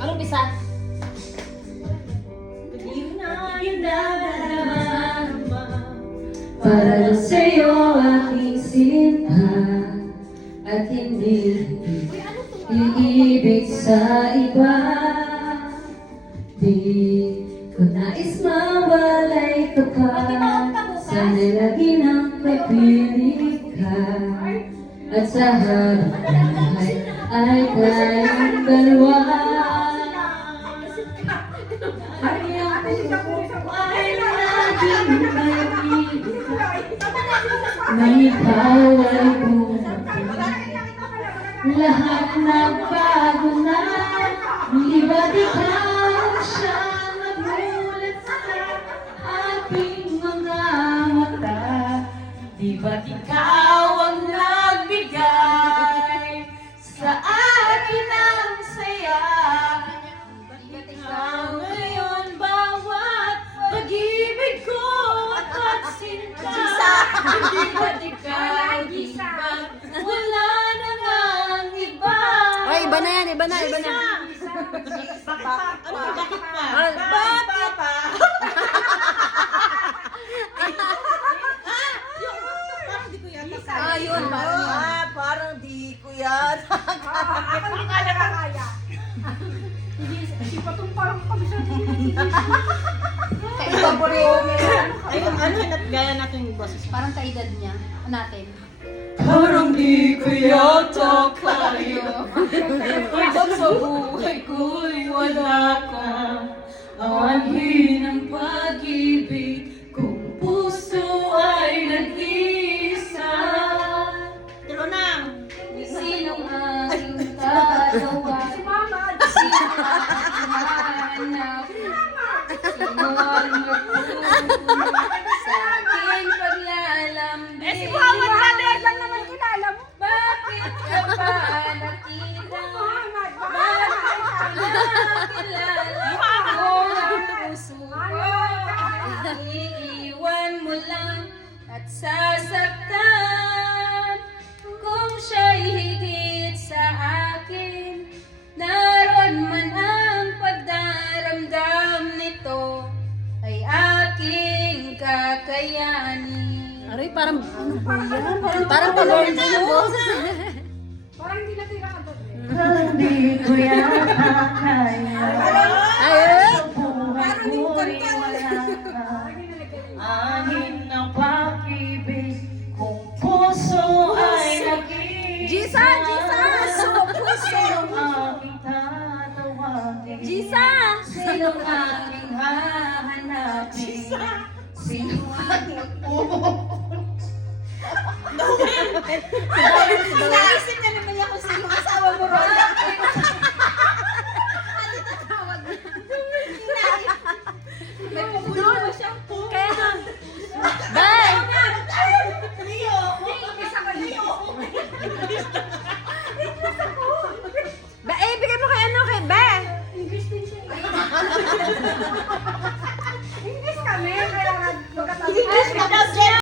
Anong bisa? Para sa'yo aking sinta at hindi iibig sa iba. Di ko nais mawalay ka pa, sana'y lagi ng kapiling ka. At sa harapan ay tayong dalawa. Na ikaw ay bumating. Lahat nagbago na, di ba't ikaw siyang nagulat sa aking mga mata? Di ba't ikaw ang nagbigay sa akin ng saya? Ikaw ngayon bawat pag-ibig ko at sinta. Di ba't ikaw, di ba't wala na ngang iba? Ay, iba na yan, iba na, iba na. Ano yung bakit pa? Bakit pa? Parang di ko yata Ah, yun, parang yun. parang di ko yata. Ako hindi ka nakakaya. Hindi pa itong parang kami sa Iba po rin. Ay, ano, gaya natin yung boses. Parang kaedad niya. Natin. Parang di ko yata kaya. Pag sa buhay ko'y wala ka, awanhin ang pag-ibig kung puso ay nag-isa. Tilo na. Sinong aking katawa? Si Mama. Sino ang hanap? Sino ang magtutulog sa aking paglalambing? Eh si Mama Janet lang naman kilala mo. Bakit ka ba nakita? Muhammad. Bakit ka nakilala mo ang puso ko? Iiwan mo lang at sasaktan kung siya'y higit sa akin. Naroon man ang pagdaramdam nito ay aking kakayanin. Aray, parang, ano po yan? Parang pa-learn din yung boses. Parang hindi natira ka doon. Hindi ko yata kaya. Ay, Parang yung kanta. Anin ng pag-ibig kung puso ay nag-iisa. Jisa! Jisa! Sinong aking tatawagin? Jisa! Sinong aking hahanapin? Sinong aking Naisip na naman niya kung sino asawa mo ron. May pupuno mo siyang puno. Kaya na. Bye! Leo! Isa ka Leo. Ba, eh, bigay mo kay ano, kay Be! English din siya.